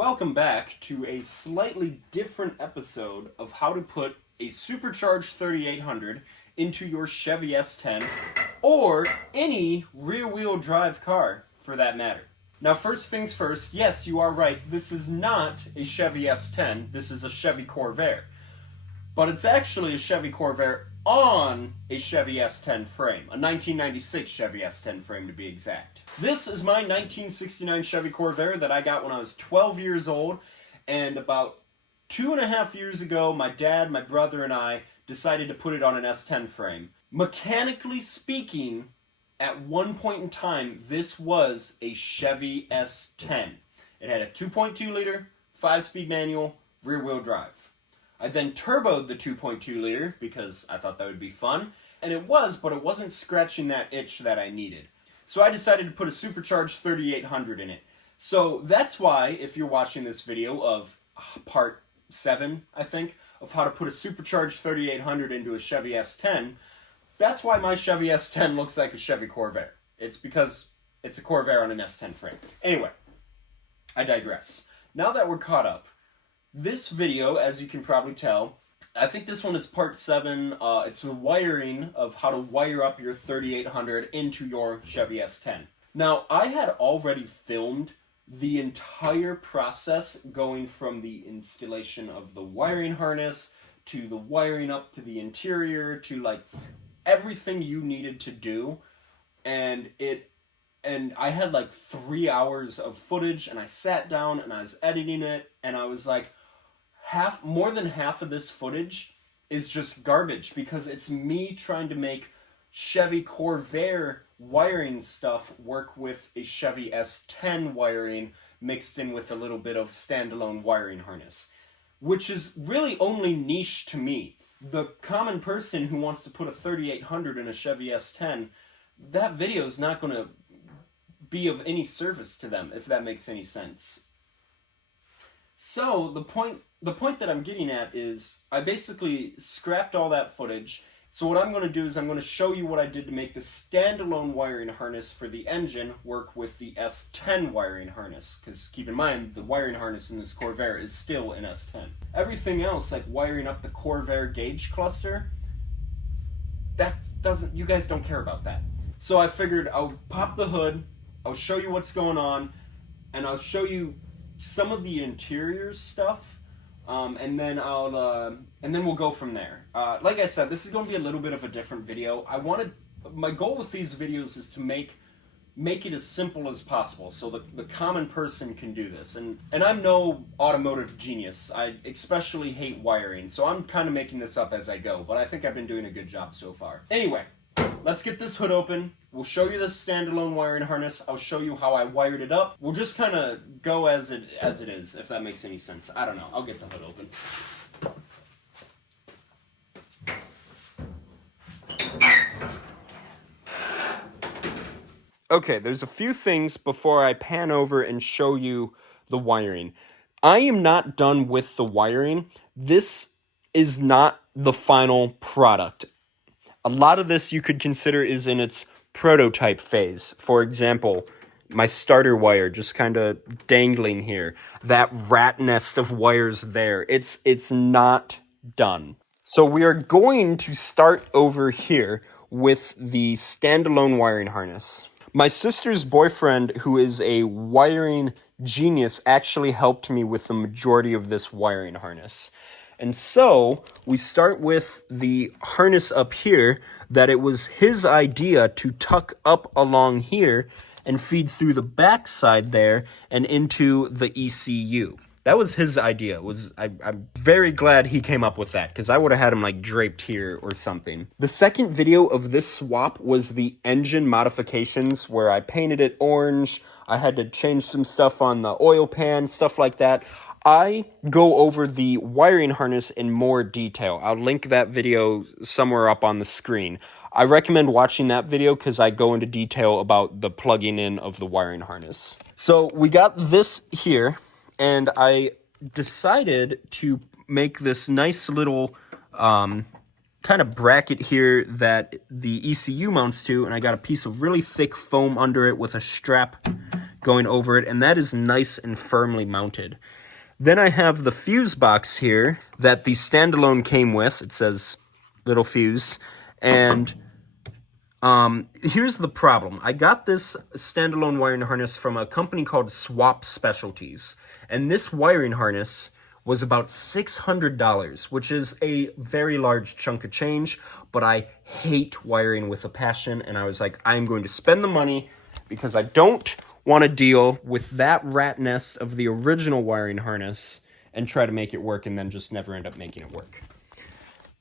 Welcome back to a slightly different episode of how to put a supercharged 3800 into your Chevy S10 or any rear-wheel drive car for that matter. Now first things first, yes, you are right, this is not a Chevy S10, this is a Chevy Corvair. But it's actually a Chevy Corvair on a Chevy S10 frame, a 1996 Chevy S10 frame to be exact. This is my 1969 Chevy Corvair that I got when I was 12 years old, and about 2.5 years ago, my dad, my brother, and I decided to put it on an S10 frame. Mechanically speaking, at one point in time, this was a Chevy S10. It had a 2.2 liter, 5-speed manual, rear-wheel drive. I then turboed the 2.2 liter because I thought that would be fun, and it was, but it wasn't scratching that itch that I needed. So I decided to put a supercharged 3800 in it. So that's why, if you're watching this video of part 7, I think, of how to put a supercharged 3800 into a Chevy S10, that's why my Chevy S10 looks like a Chevy Corvair. It's because it's a Corvair on an S10 frame. Anyway, I digress. Now that we're caught up, this video, as you can probably tell, I think this one is part 7. It's the wiring of how to wire up your 3800 into your Chevy S10. Now, I had already filmed the entire process going from the installation of the wiring harness to the wiring up to the interior to like everything you needed to do, and I had like 3 hours of footage, and I sat down and I was editing it, and I was like, more than half of this footage is just garbage because it's me trying to make Chevy Corvair wiring stuff work with a Chevy S10 wiring mixed in with a little bit of standalone wiring harness, which is really only niche to me. The common person who wants to put a 3800 in a Chevy S10, that video is not going to be of any service to them, if that makes any sense. So the point that I'm getting at is I basically scrapped all that footage. So what I'm going to do is I'm going to show you what I did to make the standalone wiring harness for the engine work with the S10 wiring harness. Because keep in mind, the wiring harness in this Corvair is still an S10. Everything else, like wiring up the Corvair gauge cluster, you guys don't care about that. So I figured I'll pop the hood, I'll show you what's going on, and I'll show you some of the interior stuff. And then we'll go from there. Like I said, this is going to be a little bit of a different video. My goal with these videos is to make it as simple as possible so the common person can do this. And I'm no automotive genius. I especially hate wiring, so I'm kind of making this up as I go, but I think I've been doing a good job so far. Anyway, let's get this hood open. We'll show you this standalone wiring harness. I'll show you how I wired it up. We'll just kind of go as it is, if that makes any sense. I don't know. I'll get the hood open. Okay, there's a few things before I pan over and show you the wiring. I am not done with the wiring. This is not the final product. A lot of this you could consider is in its prototype phase. For example, my starter wire just kind of dangling here. That rat nest of wires there. It's not done. So we are going to start over here with the standalone wiring harness. My sister's boyfriend, who is a wiring genius, actually helped me with the majority of this wiring harness. And so we start with the harness up here that it was his idea to tuck up along here and feed through the back side there and into the ECU. That was his idea. I'm very glad he came up with that because I would have had him like draped here or something. The second video of this swap was the engine modifications where I painted it orange. I had to change some stuff on the oil pan, stuff like that. I go over the wiring harness in more detail. I'll link that video somewhere up on the screen. I recommend watching that video because I go into detail about the plugging in of the wiring harness. So we got this here, and I decided to make this nice little kind of bracket here that the ECU mounts to, and I got a piece of really thick foam under it with a strap going over it, and that is nice and firmly mounted. Then I have the fuse box here that the standalone came with. It says little fuse, and here's the problem. I got this standalone wiring harness from a company called Swap Specialties, and this wiring harness was about $600, which is a very large chunk of change, but I hate wiring with a passion, and I was like, I'm going to spend the money because I don't want to deal with that rat nest of the original wiring harness and try to make it work and then just never end up making it work.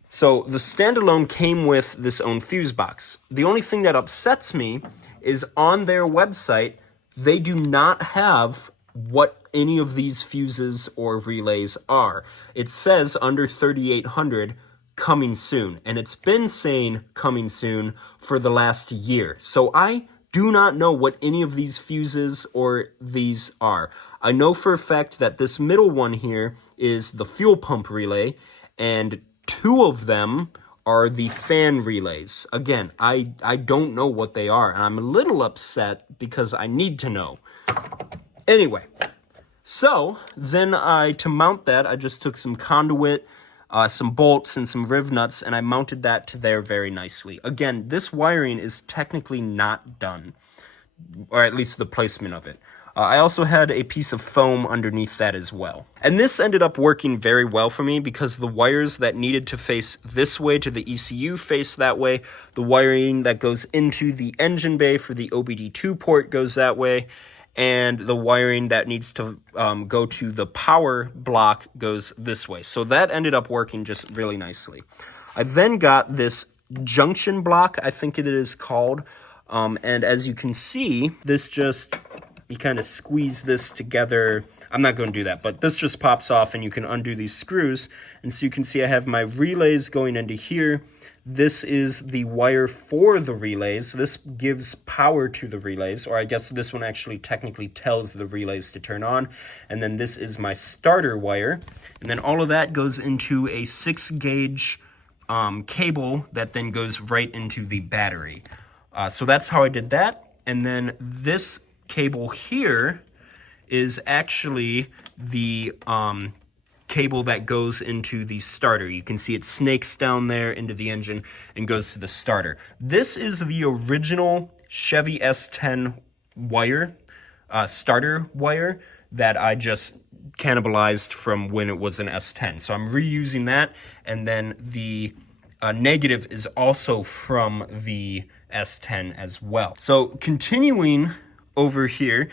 So the standalone came with this own fuse box. The only thing that upsets me is on their website, they do not have what any of these fuses or relays are. It says under 3800, coming soon, and it's been saying coming soon for the last year. So I do not know what any of these fuses or these are. I know for a fact that this middle one here is the fuel pump relay, and 2 of them are the fan relays. Again, I don't know what they are, and I'm a little upset because I need to know. Anyway, so then to mount that, I just took some conduit, some bolts, and some riv nuts, and I mounted that to there very nicely. Again, this wiring is technically not done, or at least the placement of it. I also had a piece of foam underneath that as well. And this ended up working very well for me because the wires that needed to face this way to the ECU face that way. The wiring that goes into the engine bay for the OBD2 port goes that way. And the wiring that needs to go to the power block goes this way. So that ended up working just really nicely. I then got this junction block, I think it is called. And as you can see, this just... you kind of squeeze this together. I'm not going to do that, but this just pops off and you can undo these screws. And so you can see I have my relays going into here. This is the wire for the relays. This gives power to the relays, or I guess this one actually technically tells the relays to turn on. And then this is my starter wire. And then all of that goes into a 6-gauge cable that then goes right into the battery. So that's how I did that. And then this cable here is actually the cable that goes into the starter. You can see it snakes down there into the engine and goes to the starter. This is the original Chevy S10 wire, starter wire, that I just cannibalized from when it was an S10. So I'm reusing that, and then the negative is also from the S10 as well. So continuing over here,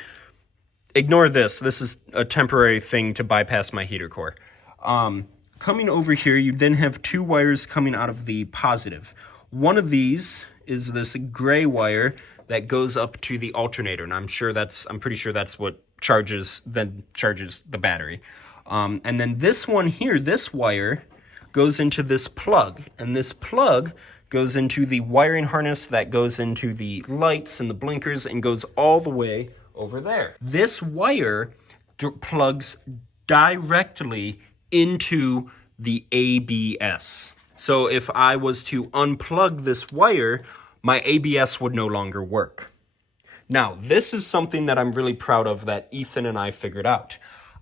ignore this. This is a temporary thing to bypass my heater core. Coming over here, you then have 2 wires coming out of the positive. One of these is this gray wire that goes up to the alternator, and I'm pretty sure that's what charges the battery. And then this one here, this wire, goes into this plug, and this plug goes into the wiring harness that goes into the lights and the blinkers and goes all the way over there. This wire plugs directly into the ABS. So if I was to unplug this wire, my ABS would no longer work. Now, this is something that I'm really proud of that Ethan and I figured out.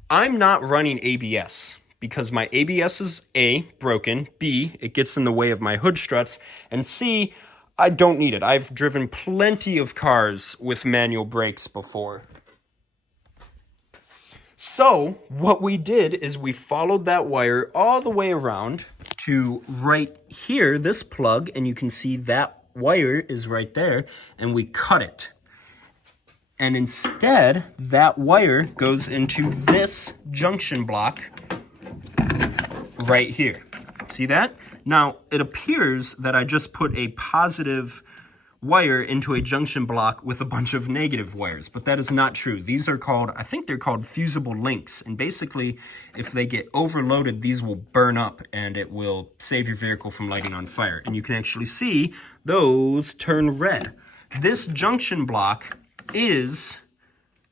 I'm not running ABS because my ABS is A, broken, B, it gets in the way of my hood struts, and C, I don't need it. I've driven plenty of cars with manual brakes before. So what we did is we followed that wire all the way around to right here, this plug, and you can see that wire is right there, and we cut it. And instead, that wire goes into this junction block right here. See that? Now, it appears that I just put a positive wire into a junction block with a bunch of negative wires, but that is not true. These are called, I think they're called fusible links, and basically, if they get overloaded, these will burn up and it will save your vehicle from lighting on fire. And you can actually see those turn red. This junction block is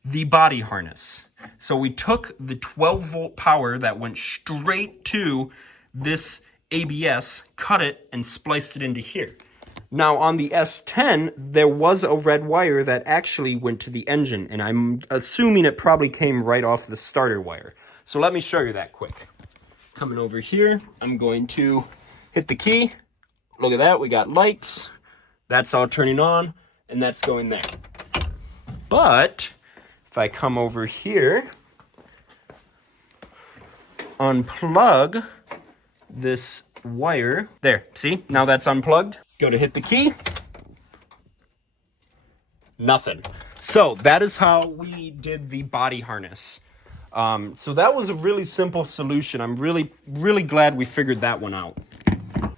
the body harness. So we took the 12-volt power that went straight to this ABS, cut it, and spliced it into here. Now on the S10, there was a red wire that actually went to the engine, and I'm assuming it probably came right off the starter wire. So let me show you that quick. Coming over here, I'm going to hit the key. Look at that, we got lights. That's all turning on, and that's going there. But if I come over here, unplug this wire. There, see? Now that's unplugged. Go to hit the key. Nothing. So that is how we did the body harness. So that was a really simple solution. I'm really glad we figured that one out.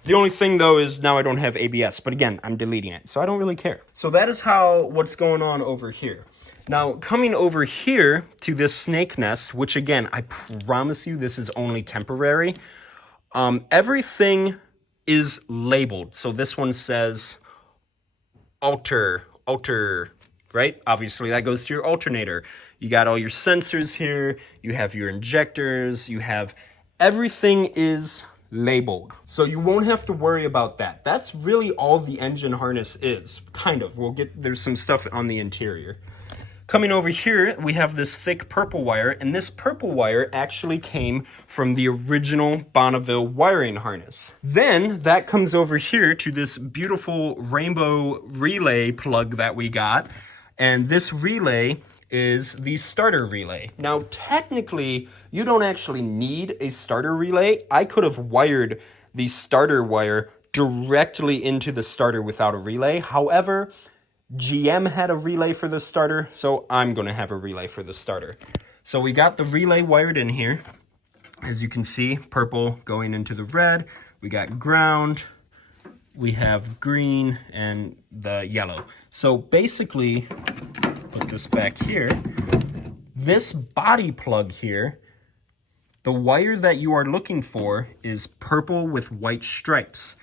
The only thing though is now I don't have ABS, but again, I'm deleting it, so I don't really care. So that is what's going on over here. Now, coming over here to this snake nest, which again, I promise you this is only temporary. Everything is labeled. So this one says alter, right? Obviously that goes to your alternator. You got all your sensors here, you have your injectors, everything is labeled. So you won't have to worry about that. That's really all the engine harness is, kind of. There's some stuff on the interior. Coming over here, we have this thick purple wire, and this purple wire actually came from the original Bonneville wiring harness. Then that comes over here to this beautiful rainbow relay plug that we got, and this relay is the starter relay. Now, technically, you don't actually need a starter relay. I could have wired the starter wire directly into the starter without a relay. However, GM had a relay for the starter, so I'm going to have a relay for the starter. So we got the relay wired in here. As you can see, purple going into the red. We got ground. We have green and the yellow. So basically, put this back here. This body plug here, the wire that you are looking for is purple with white stripes.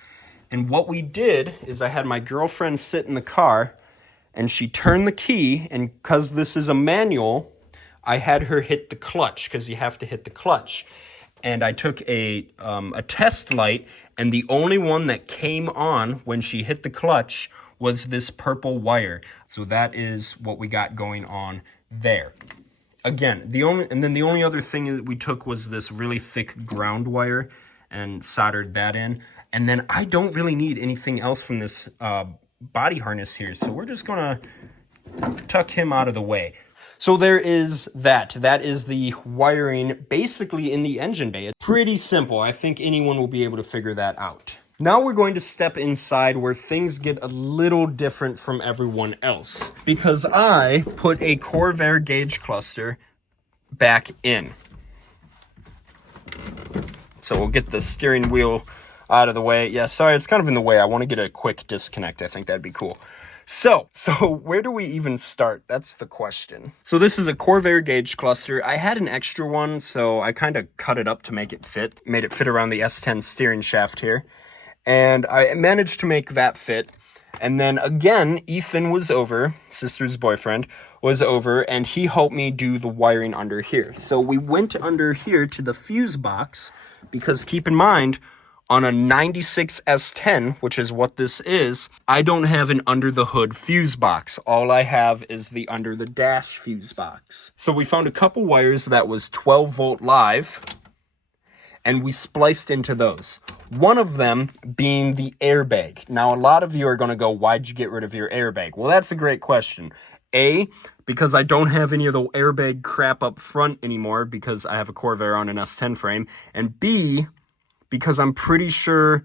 And what we did is I had my girlfriend sit in the car and she turned the key, and because this is a manual, I had her hit the clutch because you have to hit the clutch. And I took a test light, and the only one that came on when she hit the clutch was this purple wire. So that is what we got going on there. Again, the only other thing that we took was this really thick ground wire and soldered that in. And then I don't really need anything else from this body harness here, so we're just gonna tuck him out of the way. So there is that is the wiring basically in the engine bay. It's pretty simple. I think anyone will be able to figure that out. Now we're going to step inside where things get a little different from everyone else, because I put a Corvair gauge cluster back in. So we'll get the steering wheel out of the way. Yeah, sorry, it's kind of in the way. I want to get a quick disconnect. I think that'd be cool. So where do we even start? That's the question. So this is a Corvair gauge cluster. I had an extra one, so I kind of cut it up to make it fit. Made it fit around the S10 steering shaft here. And I managed to make that fit. And then again, Ethan was over, sister's boyfriend, was over, and he helped me do the wiring under here. So we went under here to the fuse box, because keep in mind, on a 96 S10, which is what this is, I don't have an under the hood fuse box. All I have is the under the dash fuse box. So we found a couple wires that was 12 volt live, and we spliced into those. One of them being the airbag. Now, a lot of you are going to go, why'd you get rid of your airbag? Well, that's a great question. A, because I don't have any of the airbag crap up front anymore because I have a Corvair on an S10 frame. And B, because I'm pretty sure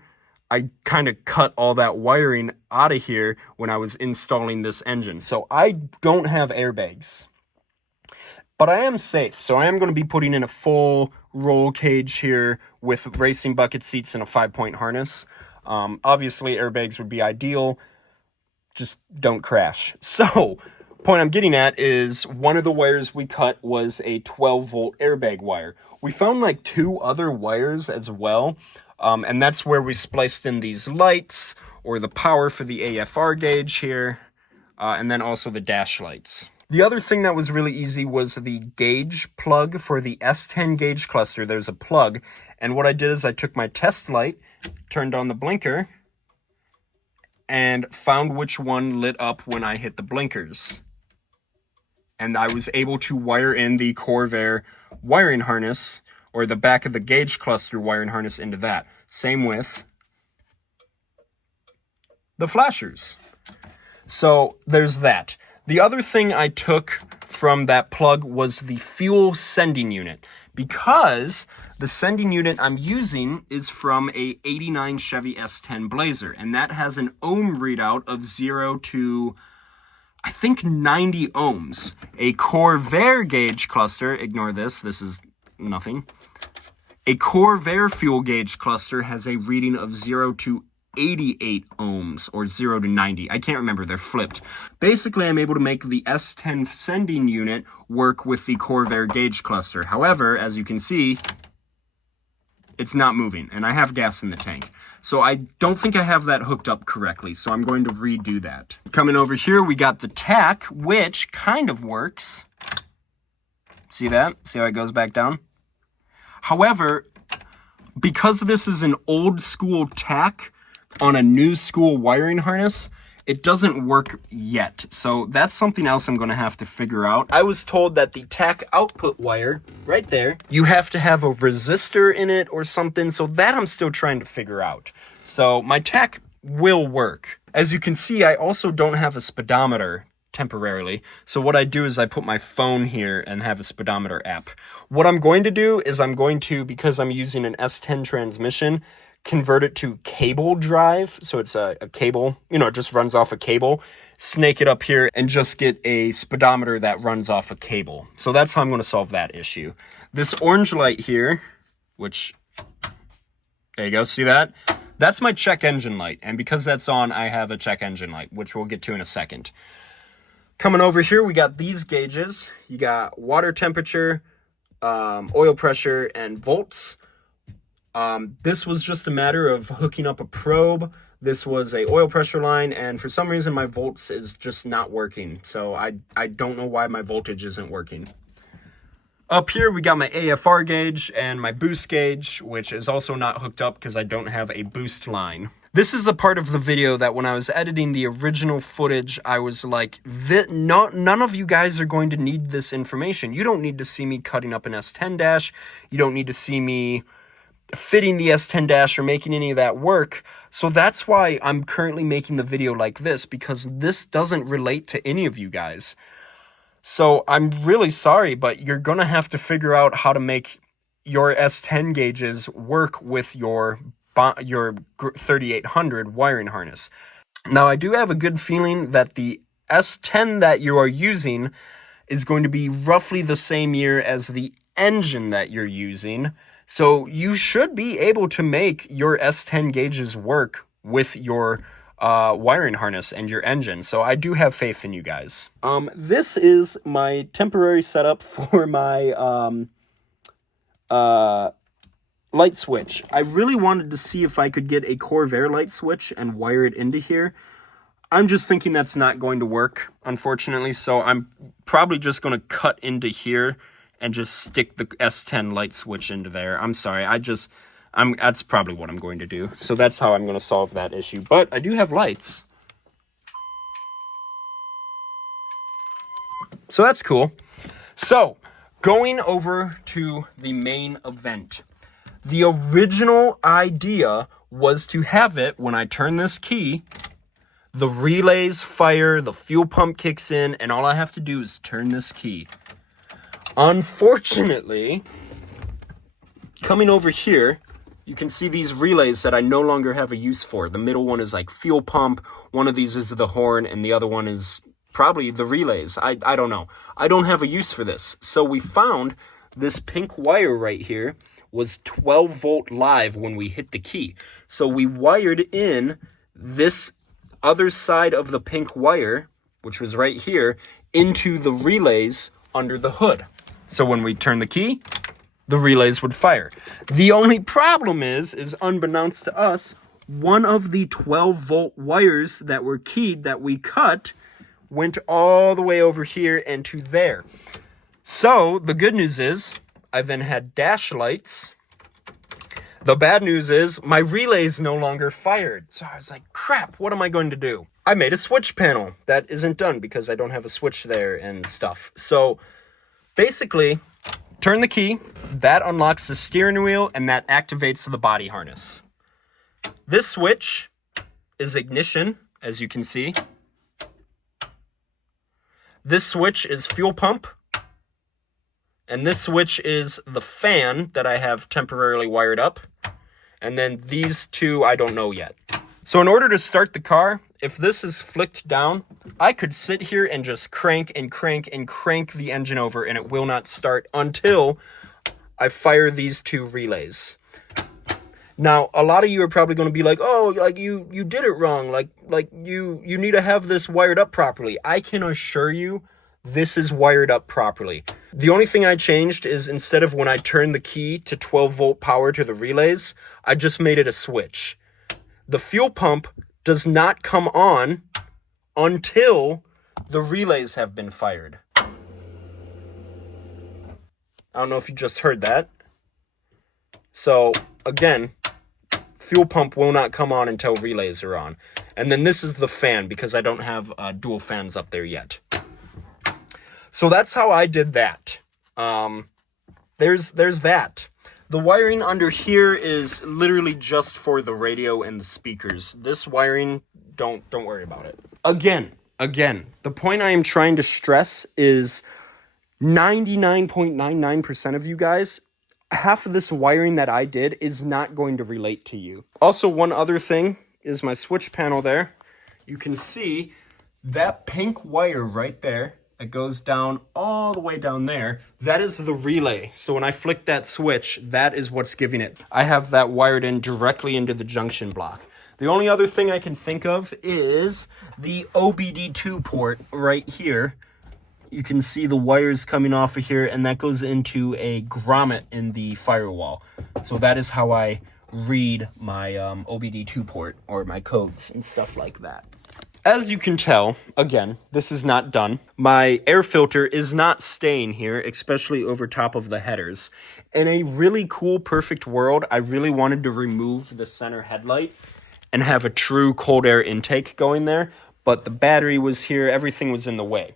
I kind of cut all that wiring out of here when I was installing this engine. So I don't have airbags. But I am safe, so I am going to be putting in a full roll cage here with racing bucket seats and a 5-point harness. Obviously, airbags would be ideal. Just don't crash. So, point I'm getting at is one of the wires we cut was a 12-volt airbag wire. We found like 2 other wires as well, and that's where we spliced in these lights, or the power for the AFR gauge here, and then also the dash lights. The other thing that was really easy was the gauge plug for the S10 gauge cluster. There's a plug, and what I did is I took my test light, turned on the blinker, and found which one lit up when I hit the blinkers. And I was able to wire in the Corvair wiring harness, or the back of the gauge cluster wiring harness, into that. Same with the flashers. So there's that. The other thing I took from that plug was the fuel sending unit, because the sending unit I'm using is from a 89 Chevy S10 Blazer, and that has an ohm readout of 0 to, I think, 90 ohms. A Corvair gauge cluster, ignore this is nothing. A Corvair fuel gauge cluster has a reading of 0 to 88 ohms, or 0 to 90. I can't remember, they're flipped. Basically, I'm able to make the S10 sending unit work with the Corvair gauge cluster. However, as you can see, it's not moving, and I have gas in the tank. So I don't think I have that hooked up correctly, so I'm going to redo that. Coming over here, we got the tack, which kind of works. See that? See how it goes back down? However, because this is an old school tack on a new school wiring harness, it doesn't work yet. So that's something else I'm going to have to figure out. I was told that the tack output wire, right there, you have to have a resistor in it or something. So that I'm still trying to figure out. So my tack will work. As you can see, I also don't have a speedometer temporarily. So what I do is I put my phone here and have a speedometer app. What I'm going to do is I'm going to, because I'm using an S10 transmission, convert it to cable drive. So it's a cable, you know, it just runs off a cable, snake it up here and just get a speedometer that runs off a cable. So that's how I'm going to solve that issue. This orange light here, which, there you go, see that? That's my check engine light. And because that's on, I have a check engine light, which we'll get to in a second. Coming over here, we got these gauges. You got water temperature, oil pressure, and volts. This was just a matter of hooking up a probe. This was a oil pressure line, and for some reason my volts is just not working. So I don't know why my voltage isn't working. Up here we got my AFR gauge and my boost gauge, which is also not hooked up because I don't have a boost line. This is a part of the video that when I was editing the original footage, I was like, none of you guys are going to need this information. You don't need to see me cutting up an S10 dash. You don't need to see me fitting the S10 dash or making any of that work. So that's why I'm currently making the video like this, because this doesn't relate to any of you guys. So I'm really sorry, but you're going to have to figure out how to make your S10 gauges work with your 3800 wiring harness. Now, I do have a good feeling that the S10 that you are using is going to be roughly the same year as the engine that you're using. So you should be able to make your S10 gauges work with your wiring harness and your engine. So I do have faith in you guys. This is my temporary setup for my light switch. I really wanted to see if I could get a Corvair light switch and wire it into here. I'm just thinking that's not going to work, unfortunately. So I'm probably just going to cut into here and just stick the S10 light switch into there. I'm sorry, that's probably what I'm going to do. So that's how I'm going to solve that issue. But I do have lights. So that's cool. So, going over to the main event. The original idea was to have it, when I turn this key, the relays fire, the fuel pump kicks in, and all I have to do is turn this key. Unfortunately, coming over here, you can see these relays that I no longer have a use for. The middle one is like fuel pump, one of these is the horn, and the other one is probably the relays. I don't know. I don't have a use for this. So we found this pink wire right here was 12 volt live when we hit the key. So we wired in this other side of the pink wire, which was right here, into the relays under the hood. So when we turn the key, the relays would fire. The only problem is unbeknownst to us, one of the 12 volt wires that were keyed that we cut went all the way over here and to there. So the good news is I then had dash lights The bad news is my relay's no longer fired. So I was like, crap, what am I going to do? I made a switch panel. That isn't done because I don't have a switch there and stuff. So basically, turn the key, that unlocks the steering wheel, and that activates the body harness. This switch is ignition, as you can see. This switch is fuel pump. And this switch is the fan that I have temporarily wired up. And then these two, I don't know yet. So in order to start the car, if this is flicked down, I could sit here and just crank and crank and crank the engine over, and it will not start until I fire these two relays. Now, a lot of you are probably going to be like, oh, like you did it wrong. Like you need to have this wired up properly. I can assure you, this is wired up properly. The only thing I changed is instead of when I turn the key to 12-volt power to the relays, I just made it a switch. The fuel pump does not come on until the relays have been fired. I don't know if you just heard that. So, again, fuel pump will not come on until relays are on. And then this is the fan because I don't have dual fans up there yet. So that's how I did that. There's that. The wiring under here is literally just for the radio and the speakers. This wiring, don't worry about it. Again, the point I am trying to stress is 99.99% of you guys, half of this wiring that I did is not going to relate to you. Also, one other thing is my switch panel there. You can see that pink wire right there. It goes down all the way down there. That is the relay. So when I flick that switch, that is what's giving it. I have that wired in directly into the junction block. The only other thing I can think of is the OBD2 port right here. You can see the wires coming off of here, and that goes into a grommet in the firewall. So that is how I read my OBD2 port or my codes and stuff like that. As you can tell, again, this is not done. My air filter is not staying here, especially over top of the headers. In a really cool, perfect world, I really wanted to remove the center headlight and have a true cold air intake going there, but the battery was here, everything was in the way.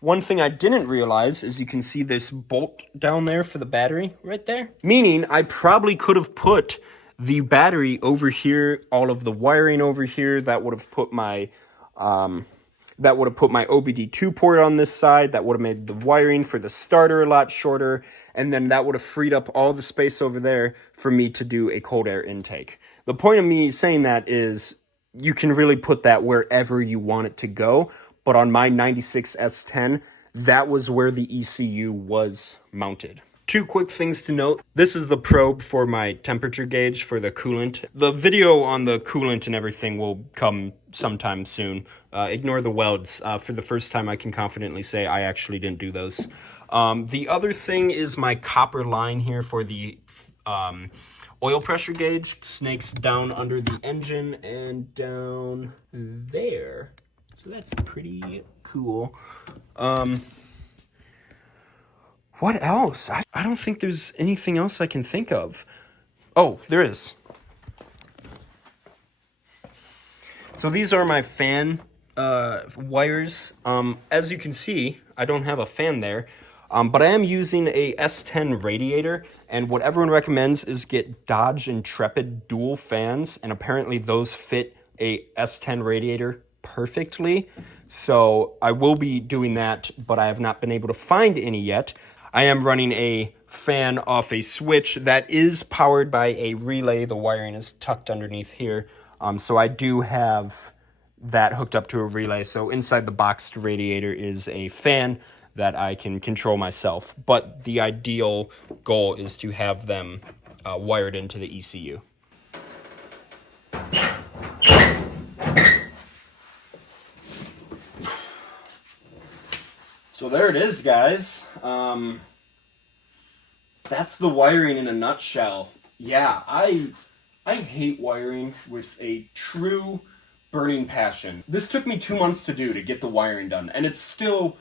One thing I didn't realize is you can see this bolt down there for the battery right there. Meaning I probably could have put the battery over here, all of the wiring over here. That would have put my OBD2 port on this side. That would have made the wiring for the starter a lot shorter. And then that would have freed up all the space over there for me to do a cold air intake. The point of me saying that is you can really put that wherever you want it to go. But on my 96 S10, that was where the ECU was mounted. Two quick things to note. This is the probe for my temperature gauge for the coolant. The video on the coolant and everything will come sometime soon. Ignore the welds. For the first time, I can confidently say I actually didn't do those. The other thing is my copper line here for the oil pressure gauge. Snakes down under the engine and down there. So that's pretty cool. What else? I don't think there's anything else I can think of. Oh, there is. So these are my fan wires. As you can see, I don't have a fan there, but I am using a S10 radiator, and what everyone recommends is get Dodge Intrepid dual fans, and apparently those fit a S10 radiator perfectly. So I will be doing that, but I have not been able to find any yet. I am running a fan off a switch that is powered by a relay. The wiring is tucked underneath here. So I do have that hooked up to a relay. So inside the boxed radiator is a fan that I can control myself. But the ideal goal is to have them wired into the ECU. So there it is, guys. That's the wiring in a nutshell. Yeah, I hate wiring with a true burning passion. This took me 2 months to do to get the wiring done, and it's still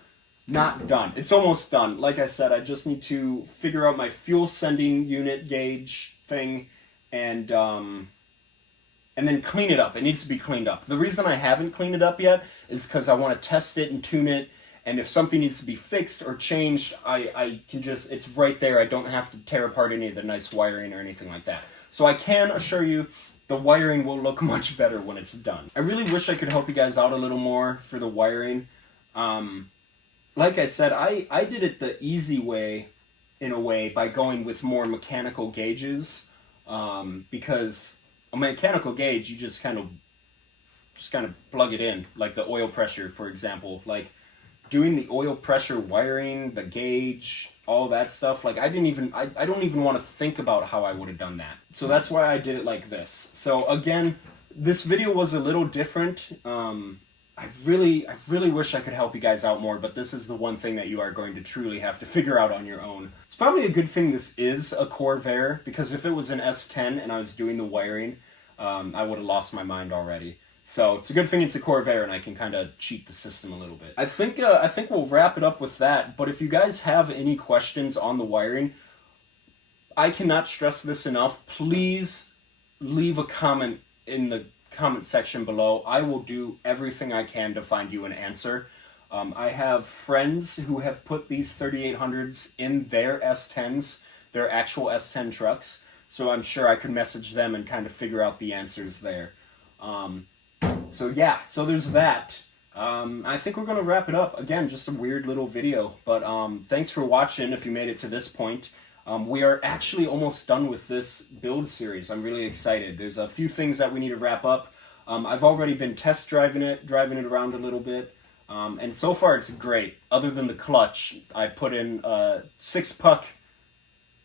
not done. It's almost done. Like I said, I just need to figure out my fuel sending unit gauge thing, and then clean it up. It needs to be cleaned up. The reason I haven't cleaned it up yet is because I want to test it and tune it, and if something needs to be fixed or changed, I can just, it's right there. I don't have to tear apart any of the nice wiring or anything like that. So I can assure you the wiring will look much better when it's done. I really wish I could help you guys out a little more for the wiring. Like I said, I did it the easy way, in a way, by going with more mechanical gauges, because a mechanical gauge, you just kind of plug it in, like the oil pressure, for example. Like, doing the oil pressure wiring, the gauge, all that stuff, like, I don't even want to think about how I would have done that. So that's why I did it like this. So again, this video was a little different. I really wish I could help you guys out more, but this is the one thing that you are going to truly have to figure out on your own. It's probably a good thing this is a Corvair, because if it was an S10 and I was doing the wiring, I would have lost my mind already. So it's a good thing it's a Corvair and I can kind of cheat the system a little bit. I think we'll wrap it up with that, but if you guys have any questions on the wiring, I cannot stress this enough. Please leave a comment in the comment section below. I will do everything I can to find you an answer. I have friends who have put these 3800s in their S10s, their actual S10 trucks, so I'm sure I could message them and kind of figure out the answers there. So yeah, so there's that. I think we're going to wrap it up. Again, just a weird little video, but thanks for watching if you made it to this point. We are actually almost done with this build series. I'm really excited. There's a few things that we need to wrap up. I've already been test driving it around a little bit, and so far it's great. Other than the clutch, I put in a 6-puck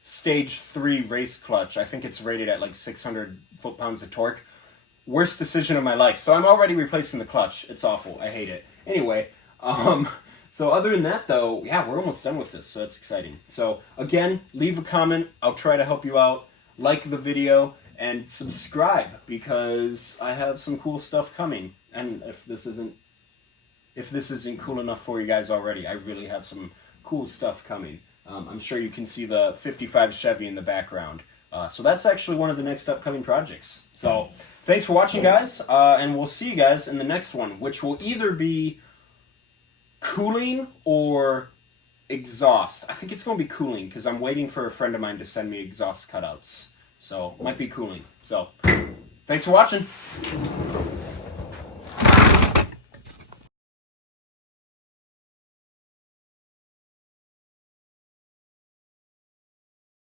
stage 3 race clutch. I think it's rated at like 600 foot-pounds of torque. Worst decision of my life. So I'm already replacing the clutch. It's awful. I hate it. Anyway, so other than that, though, yeah, we're almost done with this, so that's exciting. So again, leave a comment. I'll try to help you out. Like the video and subscribe, because I have some cool stuff coming. And if this isn't cool enough for you guys already, I really have some cool stuff coming. I'm sure you can see the 55 Chevy in the background. So that's actually one of the next upcoming projects. So thanks for watching, guys, and we'll see you guys in the next one, which will either be cooling or exhaust. I think it's going to be cooling, because I'm waiting for a friend of mine to send me exhaust cutouts. So, might be cooling. So, thanks for watching.